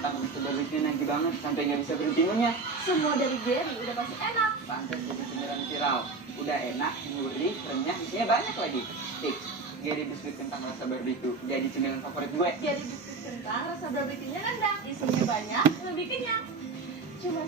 kentang rasa barbecue nagih banget sampai nggak bisa berhenti ngunyah. Semua dari Gary udah pasti enak. Pantes jadi cemilan viral. Udah enak, gurih, renyah, isinya banyak lagi. Tips, Gary biskuit kentang rasa barbecue jadi cemilan favorit gue. Gary biskuit kentang rasa barbecue-nya rendah, isinya banyak, lebih kenyang. Cuma